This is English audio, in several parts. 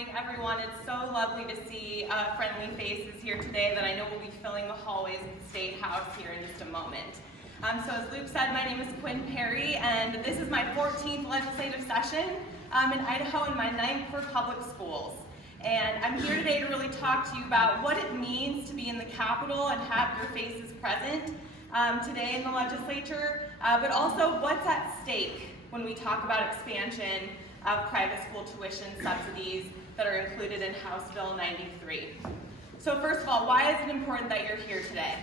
morning, everyone. It's so lovely to see friendly faces here today that I know will be filling the hallways of the State House here in just a moment. So as Luke said, my name is Quinn Perry, and this is my 14th legislative session in Idaho and my 9th for public schools. And I'm here today to really talk to you about what it means to be in the Capitol and have your faces present today in the legislature, but also what's at stake when we talk about expansion of private school tuition subsidies that are included in House Bill 93. So first of all, why is it important that you're here today?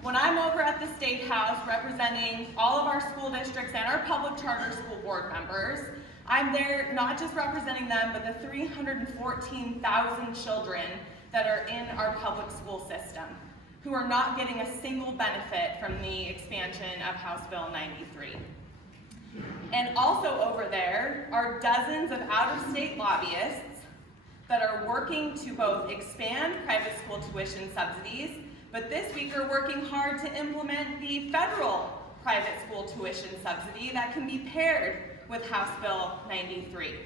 When I'm over at the State House representing all of our school districts and our public charter school board members, I'm there not just representing them, but the 314,000 children that are in our public school system who are not getting a single benefit from the expansion of House Bill 93. And also over there are dozens of out-of-state lobbyists that are working to both expand private school tuition subsidies, but this week are working hard to implement the federal private school tuition subsidy that can be paired with House Bill 93.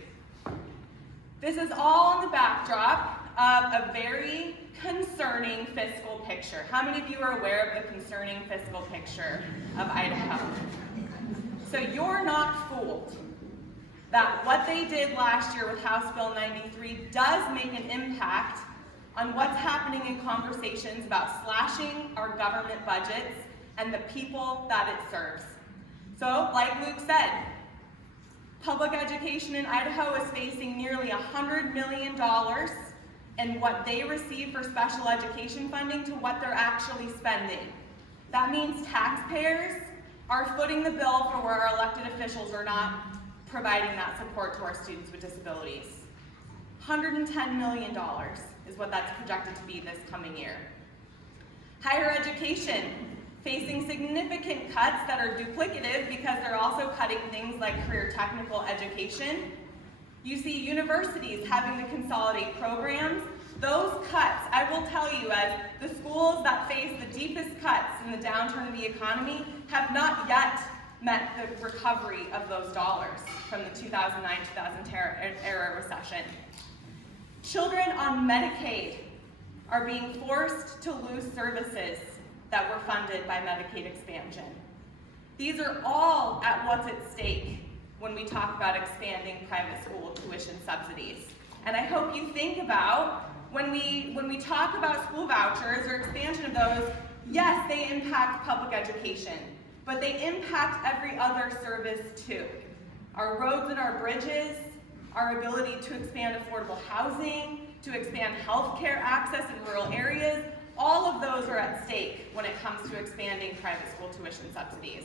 This is all on the backdrop of a very concerning fiscal picture. How many of you are aware of the concerning fiscal picture of Idaho? So you're not fooled that what they did last year with House Bill 93 does make an impact on what's happening in conversations about slashing our government budgets and the people that it serves. So, like Luke said, public education in Idaho is facing nearly $100 million in what they receive for special education funding to what they're actually spending. That means taxpayers are footing the bill for where our elected officials are not providing that support to our students with disabilities. $110 million is what that's projected to be this coming year. Higher education, facing significant cuts that are duplicative because they're also cutting things like career technical education. You see universities having to consolidate programs. Those cuts, I will tell you, as the schools that face the deepest cuts in the downturn of the economy have not yet met the recovery of those dollars from the 2009-2010 era recession. Children on Medicaid are being forced to lose services that were funded by Medicaid Expansion. These are all at what's at stake when we talk about expanding private school tuition subsidies. And I hope you think about when we talk about school vouchers or expansion of those, yes, they impact public education, but they impact every other service too. Our roads and our bridges, our ability to expand affordable housing, to expand healthcare access in rural areas, all of those are at stake when it comes to expanding private school tuition subsidies.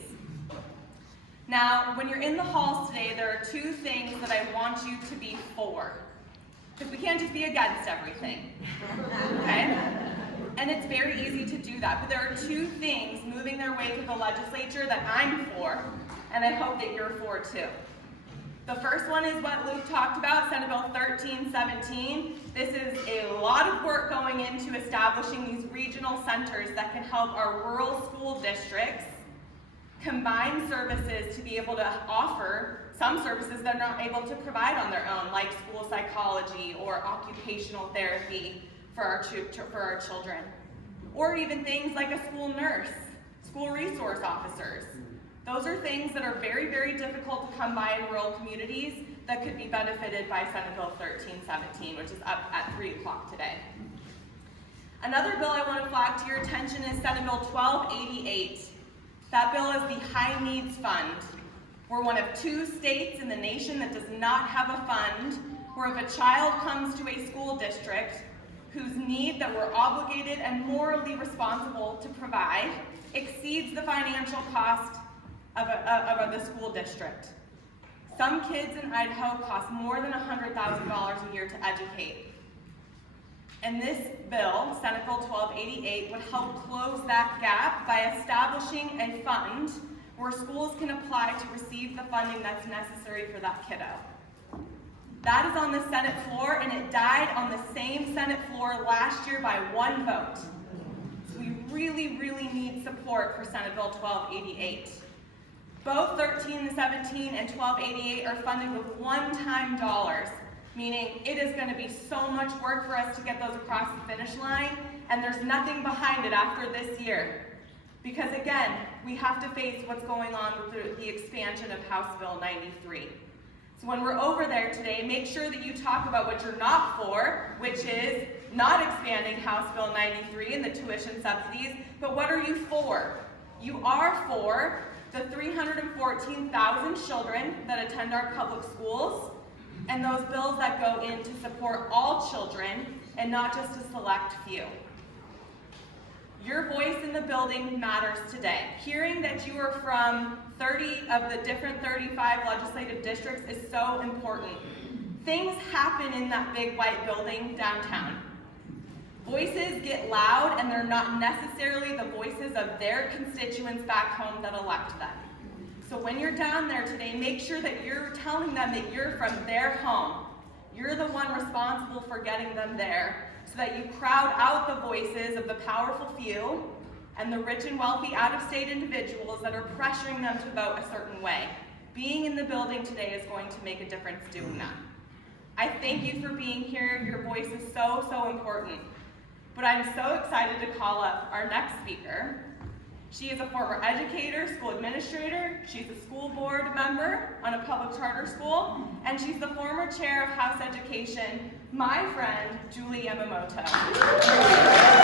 Now, when you're in the halls today, there are two things that I want you to be for. Because we can't just be against everything, okay? And it's very easy to do that, but there are two things moving their way through the legislature that I'm for, and I hope that you're for too. The first one is what Luke talked about, Senate Bill 1317. This is a lot of work going into establishing these regional centers that can help our rural school districts combine services to be able to offer some services that they're not able to provide on their own, like school psychology or occupational therapy for our children. Or even things like a school nurse, school resource officers. Those are things that are very, very difficult to come by in rural communities that could be benefited by Senate Bill 1317, which is up at 3 o'clock today. Another bill I want to flag to your attention is Senate Bill 1288. That bill is the High Needs Fund. We're one of 2 states in the nation that does not have a fund where if a child comes to a school district whose need that we're obligated and morally responsible to provide exceeds the financial cost of the school district. Some kids in Idaho cost more than $100,000 a year to educate. And this bill, Senate Bill 1288, would help close that gap by establishing a fund where schools can apply to receive the funding that's necessary for that kiddo. That is on the Senate floor, and it died on the same Senate floor last year by 1 vote. So we really, really need support for Senate Bill 1288. Both 1317 and 1288 are funded with one-time dollars meaning it is going to be so much work for us to get those across the finish line, and there's nothing behind it after this year. Because again, we have to face what's going on with the expansion of House Bill 93. So when we're over there today, make sure that you talk about what you're not for, which is not expanding House Bill 93 and the tuition subsidies, but what are you for? You are for the 314,000 children that attend our public schools, and those bills that go in to support all children and not just a select few. Your voice in the building matters today. Hearing that you are from 30 of the different 35 legislative districts is so important. Things happen in that big white building downtown. Voices get loud, and they're not necessarily the voices of their constituents back home that elect them. So when you're down there today, make sure that you're telling them that you're from their home. You're the one responsible for getting them there, so that you crowd out the voices of the powerful few and the rich and wealthy out-of-state individuals that are pressuring them to vote a certain way. Being in the building today is going to make a difference doing that. I thank you for being here. Your voice is so, so important. But I'm so excited to call up our next speaker. She is a former educator, school administrator, she's a school board member on a public charter school, and she's the former chair of House Education, my friend, Julie Yamamoto.